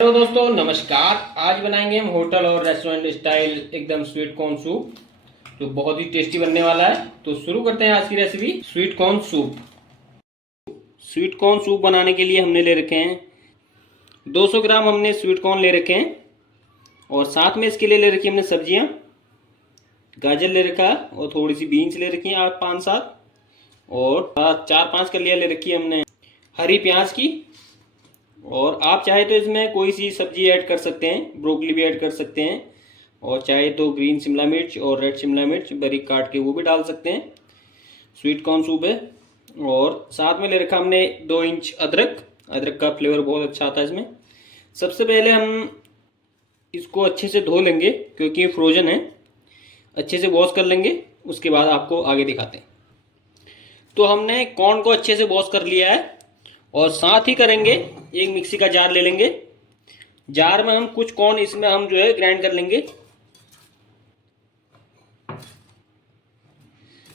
Hello दोस्तों, नमस्कार। आज बनाएंगे हम होटल और रेस्टोरेंट स्टाइल एकदम स्वीट कॉर्न सूप, जो बहुत ही टेस्टी बनने वाला है। तो शुरू करते हैं आज की recipe, sweet corn soup. Sweet corn soup बनाने के लिए हमने ले रखे हैं 200 ग्राम हमने स्वीट कॉर्न ले रखे हैं, और साथ में इसके लिए ले रखी हमने सब्जियां। गाजर ले रखा है और थोड़ी सी बीन्स ले रखी हैं 5-7, और 4-5 कलियां ले रखी है हमने हरी प्याज की। और आप चाहे तो इसमें कोई सी सब्जी ऐड कर सकते हैं, ब्रोकली भी ऐड कर सकते हैं, और चाहे तो ग्रीन शिमला मिर्च और रेड शिमला मिर्च बारीक काट के वो भी डाल सकते हैं। स्वीट कॉर्न सूप है। और साथ में ले रखा हमने 2 इंच अदरक। अदरक का फ्लेवर बहुत अच्छा आता है इसमें। सबसे पहले हम इसको अच्छे से धो लेंगे, क्योंकि ये फ्रोजन है। अच्छे से वॉश कर लेंगे, उसके बाद आपको आगे दिखाते हैं। तो हमने कॉर्न को अच्छे से वॉश कर लिया है, और साथ ही करेंगे एक मिक्सी का जार ले लेंगे। जार में हम कुछ कॉर्न इसमें हम जो है ग्राइंड कर लेंगे।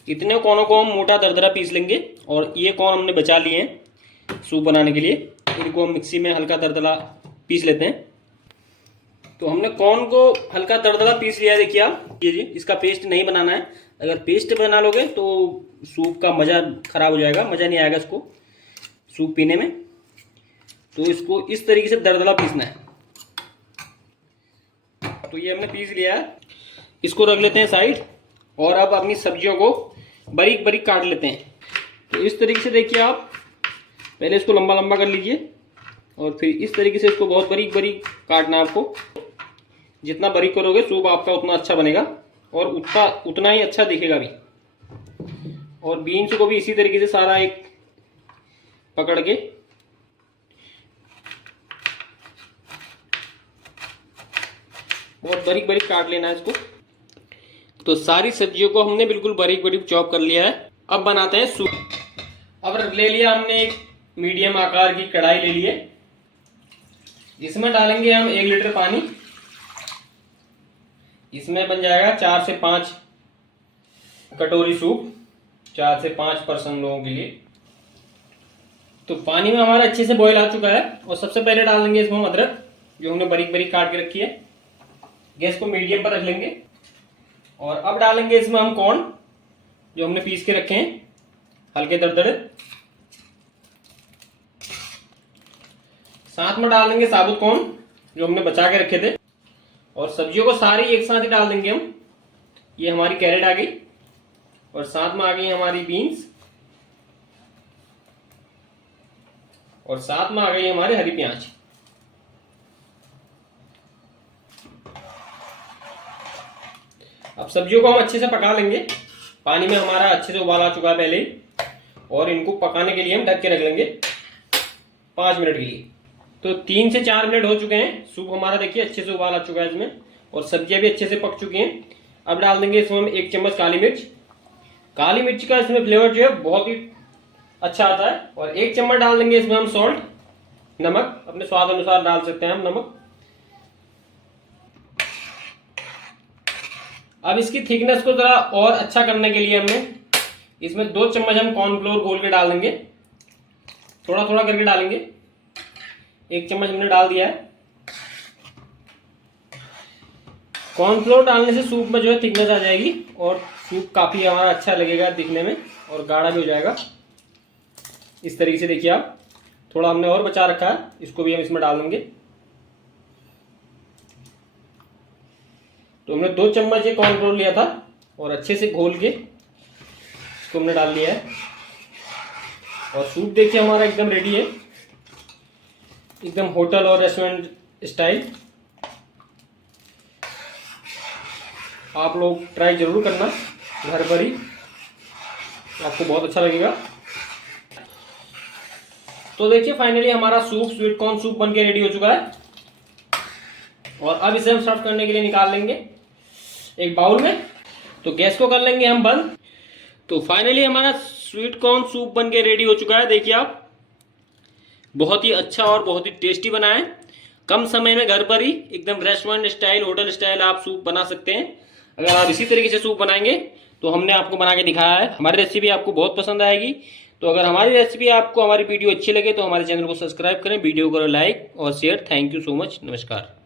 इतने कॉर्नों को हम मोटा दरदरा पीस लेंगे, और ये कॉर्न हमने बचा लिए हैं सूप बनाने के लिए। इनको हम मिक्सी में हल्का दरदरा पीस लेते हैं। तो हमने कॉर्न को हल्का दरदरा पीस लिया है। देखिए आप, ये जी इसका पेस्ट नहीं बनाना है। अगर पेस्ट बना लोगे तो सूप का मज़ा खराब हो जाएगा, मज़ा नहीं आएगा इसको सूप पीने में। तो इसको इस तरीके से दरदरा पीसना है। तो ये हमने पीस लिया है, इसको रख लेते हैं साइड। और अब अपनी सब्जियों को बारीक बारीक काट लेते हैं। तो इस तरीके से देखिए आप, पहले इसको लंबा लंबा कर लीजिए, और फिर इस तरीके से इसको बहुत बारीक बारीक काटना है आपको। जितना बारीक करोगे सूप आपका उतना अच्छा बनेगा, और उतना ही अच्छा दिखेगा भी। और बीन्स को भी इसी तरीके से सारा एक पकड़ के बहुत बारीक बारीक काट लेना है इसको। तो सारी सब्जियों को हमने बिल्कुल बारीक बारीक चॉप कर लिया है। अब बनाते हैं सूप। अब ले लिया हमने एक मीडियम आकार की कढ़ाई ले ली है। इसमें डालेंगे हम 1 लीटर पानी। इसमें बन जाएगा 4 से 5 कटोरी सूप, 4 से 5 पर्सन लोगों के लिए। तो पानी में हमारा अच्छे से बॉईल आ चुका है। और सबसे पहले डाल देंगे इसमें हम अदरक, जो हमने बारीक बारीक काट के रखी है। गैस को मीडियम पर रख लेंगे। और अब डालेंगे इसमें हम कॉर्न, जो हमने पीस के रखे हैं हल्के दरदरे। साथ में डाल देंगे साबुत कॉर्न, जो हमने बचा के रखे थे। और सब्जियों को सारी एक साथ ही डाल देंगे हम। ये हमारी कैरेट आ गई, और साथ में आ गई हमारी बीन्स, और साथ में आ गई हमारी हरी प्याज। अब सब्जियों को हम अच्छे से पका लेंगे। पानी में हमारा अच्छे से उबाल आ चुका है पहले ही, और इनको पकाने के लिए हम ढक के रख लेंगे 5 मिनट के लिए। तो 3 से 4 मिनट हो चुके हैं। सूप हमारा देखिए अच्छे से उबाल आ चुका है इसमें, और सब्जियां भी अच्छे से पक चुकी हैं। अब डाल देंगे इसमें हम 1 चम्मच काली मिर्च। काली मिर्च का इसमें फ्लेवर जो है बहुत ही अच्छा आता है। और 1 चम्मच डाल देंगे इसमें हम सॉल्ट, नमक। अपने स्वाद अनुसार डाल सकते हैं हम नमक। अब इसकी थिकनेस को जरा और अच्छा करने के लिए हमने इसमें 2 चम्मच हम कॉर्नफ्लोर घोल के डाल देंगे। थोड़ा थोड़ा करके डालेंगे। 1 चम्मच हमने डाल दिया है। कॉर्नफ्लोर डालने से सूप में जो है थिकनेस आ जाएगी, और सूप काफ़ी हमारा अच्छा लगेगा दिखने में, और गाढ़ा भी हो जाएगा। इस तरीके से देखिए आप, थोड़ा हमने और बचा रखा है, इसको भी हम इसमें डाल देंगे। तो हमने 2 चम्मच ये कॉर्नफ्लोर लिया था, और अच्छे से घोल के इसको हमने डाल लिया है। और सूप देखिए हमारा एकदम रेडी है, एकदम होटल और रेस्टोरेंट स्टाइल। आप लोग ट्राई जरूर करना घर पर ही, आपको बहुत अच्छा लगेगा। तो देखिए फाइनली हमारा सूप, स्वीट कॉर्न सूप बन के रेडी हो चुका है। और अब इसे हम सर्व करने के लिए निकाल लेंगे एक बाउल में। तो गैस को कर लेंगे हम बंद। तो फाइनली हमारा स्वीट कॉर्न सूप बन के रेडी हो चुका है। देखिए आप, बहुत ही अच्छा और बहुत ही टेस्टी बना है। कम समय में घर पर ही एकदम रेस्टोरेंट स्टाइल, होटल स्टाइल आप सूप बना सकते हैं। अगर आप इसी तरीके से सूप बनाएंगे तो हमने आपको बना के दिखाया है। हमारी रेसिपी आपको बहुत पसंद आएगी। तो अगर हमारी रेसिपी आपको, हमारी वीडियो अच्छी लगे तो हमारे चैनल को सब्सक्राइब करें, वीडियो को लाइक और share. Thank you so much. नमस्कार।